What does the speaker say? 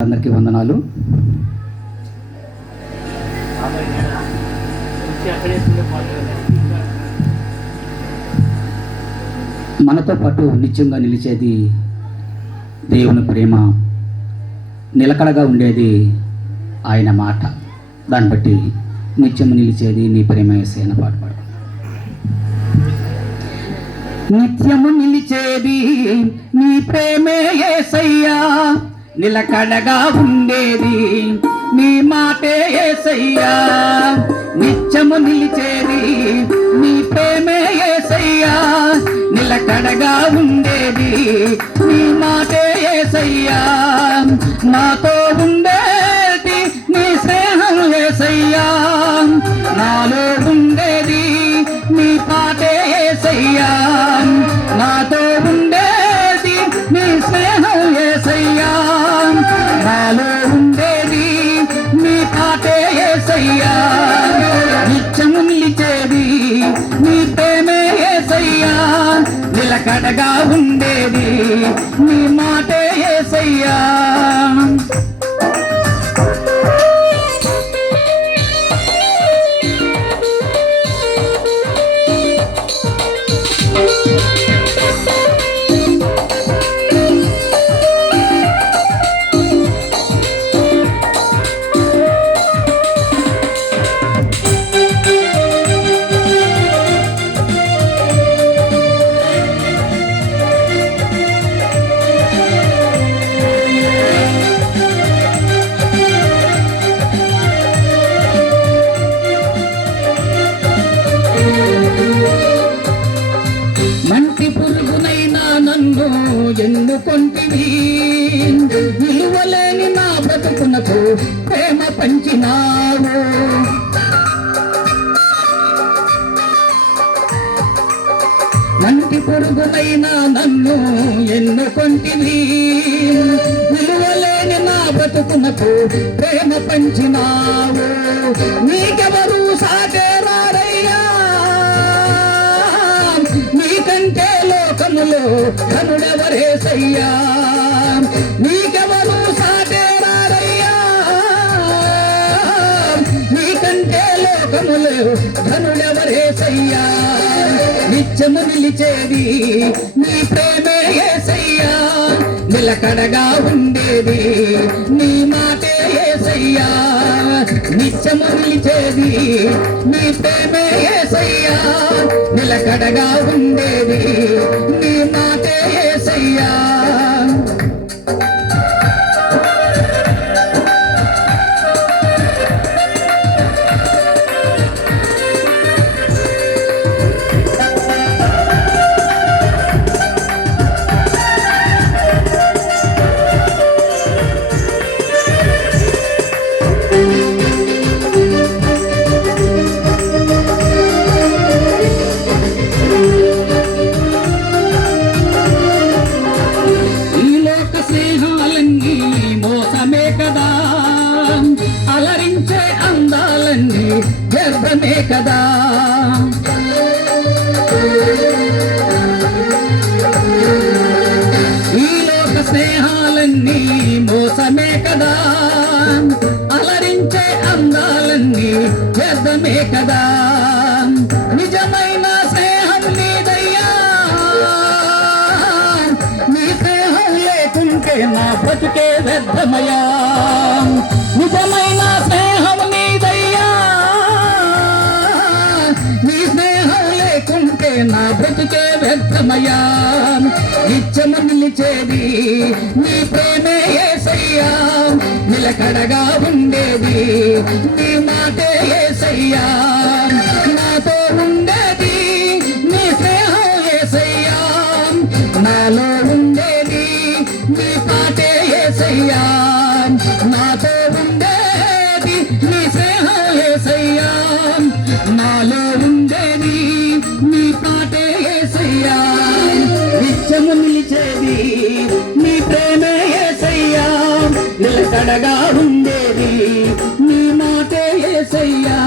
అందరికీ వందనాలు. మనతో పాటు నిత్యంగా నిలిచేది దేవుని ప్రేమ నిలకడగా ఉండేది ఆయన మాట. దాన్ని బట్టి నిత్యం నిలిచేది నీ ప్రేమ వేసే అన్న పాట పాడు నిత్యము నిలిచేది నీ ప్రేమే ఏసయ్యా నిలకడగా ఉండేది. నీ మాటే ఏసయ్యా. నిత్యము నిలిచేది. నీ ప్రేమే ఏసయ్యా. నిలకడగా ఉండేది. నీ మాటే ఏసయ్యా. నాతో ఉండేది ఉండేది ఎన్నుకొంటివి విలువలేని నా బ్రతుకునకు ప్రేమ పంచినావు. మంటి పురుగునైనా నన్ను ఎన్నుకొంటివి? విలువలేని నా బ్రతుకునకు ప్రేమ పంచినావు. నీకెవరు లోకములో ధనుడెవరేసయ్యా నీకెవరు సాటేరారయ్యా నీకంటే లోకములో ధనుడెవరేసయ్యా నిత్యము నిలిచేది నీ ప్రేమే ఏసయ్యా. నిలకడగా ఉండేది నీ మాటే ఏసయ్యా. నిత్యము నిలిచేది నీ ప్రేమే ఏసయ్యా. నిలకడగా ఉండేది నీ మాటే సయ్యా. గర్భమే కదా. ఈ లోక స్నేహాలన్నీ మోసమే కదా. అలరించే అందాలన్నీ వ్యర్థమే కదా. నిజమైన స్నేహం నీదయ్యా. నీ స్నేహం లేకుంటే నా బతుకే వ్యర్థమయ్యా. నిజమైన వ్యర్థమయ్యా నిత్యము నిలిచేది నీ ప్రేమే ఏసయ్యా. నిలకడగా ఉండేది నీ మాటే ఏసయ్యా. నాతో ఉండేది నీ స్నేహం ఏసయ్యా. నాలో ఉండేది నీ పాటే ఏసయ్యా. నాతో నిత్యము నిలిచేది నీ ప్రేమే ఏసయ్యా. నిలకడగా ఉండేది నీ మాటే ఏసయ్యా.